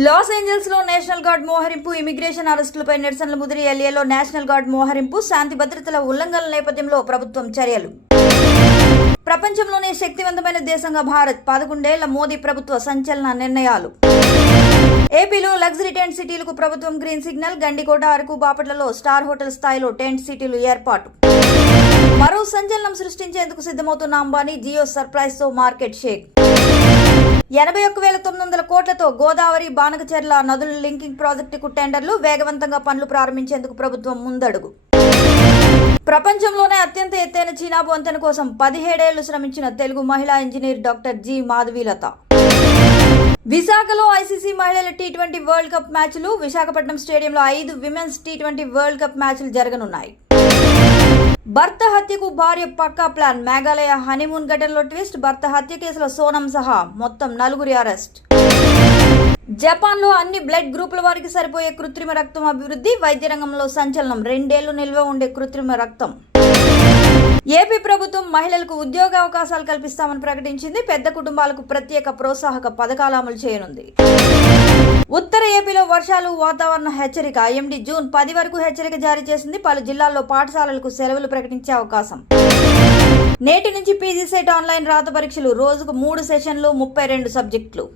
Los Angeles లో national gourd మోహరింపు, immigration అరెస్టులపై నిరసనలు ముదిరి ఎల్ఏలో నేషనల్ గార్డ్ మోహరింపు, శాంతి భద్రతల ఉల్లంఘనల నేపథ్యంలో ప్రభుత్వం చర్యలు. ప్రపంచంలోనే శక్తివంతమైన దేశంగా భారత్, 11 ఏళ్ల మోదీ ప్రభుత్వ సంచలన నిర్ణయాలు. ఏపీలో లగ్జరీ టెంట్ సిటీలకు ప్రభుత్వం గ్రీన్ సిగ్నల్, గండికోట, అరకు, బాపట్లలో స్టార్ హోటల్ స్థాయిలో టెంట్ సిటీలు ఏర్పాటు. మరో సంచలనం సృష్టించేందుకు సిద్ధమవుతున్న అంబానీ, జియో సర్ప్రైజ్ తో మార్కెట్ షేక్. 81,900 కోట్లతో గోదావరి, బానకచెర్ల నదుల లింకింగ్ ప్రాజెక్టుకు టెండర్లు, వేగవంతంగా పనులు ప్రారంభించేందుకు ప్రభుత్వం ముందడుగు. ప్రపంచంలోనే అత్యంత ఎత్తైన చీనాబు వంతెన కోసం 17 ఏళ్లు శ్రమించిన తెలుగు మహిళా ఇంజనీర్ డాక్టర్ జి మాధవీలత. విశాఖలో ఐసీసీ మహిళల టీ20 వరల్డ్ కప్ మ్యాచ్లు. విశాఖపట్నం స్టేడియంలో 5 విమెన్స్ టీ20 వరల్డ్ కప్ మ్యాచ్లు జరగనున్నాయి. భర్త హత్యకు భార్య పక్కా ప్లాన్. మేఘాలయ హనీమూన్ ఘటనలో ట్విస్ట్. భర్త హత్య కేసులో సోనం సహా మొత్తం 4 అరెస్ట్. జపాన్లో అన్ని బ్లడ్ గ్రూపుల వారికి సరిపోయే కృత్రిమ రక్తం అభివృద్ధి. వైద్య రంగంలో సంచలనం. 2 ఏళ్లు నిల్వ ఉండే కృత్రిమ రక్తం. ఏపీ ప్రభుత్వం మహిళలకు ఉద్యోగ అవకాశాలు కల్పిస్తామని ప్రకటించింది. పెద్ద కుటుంబాలకు ప్రత్యేక ప్రోత్సాహక పథకాలు అమలు చేయనుంది. ఉత్తర ఏపీలో వర్షాలు, వాతావరణ హెచ్చరిక. ఐఎండీ జూన్ 10 వరకు హెచ్చరిక జారీ చేసింది. పలు జిల్లాల్లో పాఠశాలలకు సెలవులు ప్రకటించే అవకాశం. నేటి నుంచి పీజీ సెట్ ఆన్లైన్ రాత పరీక్షలు. రోజుకు 3 సెషన్లు, 32 సబ్జెక్టులు.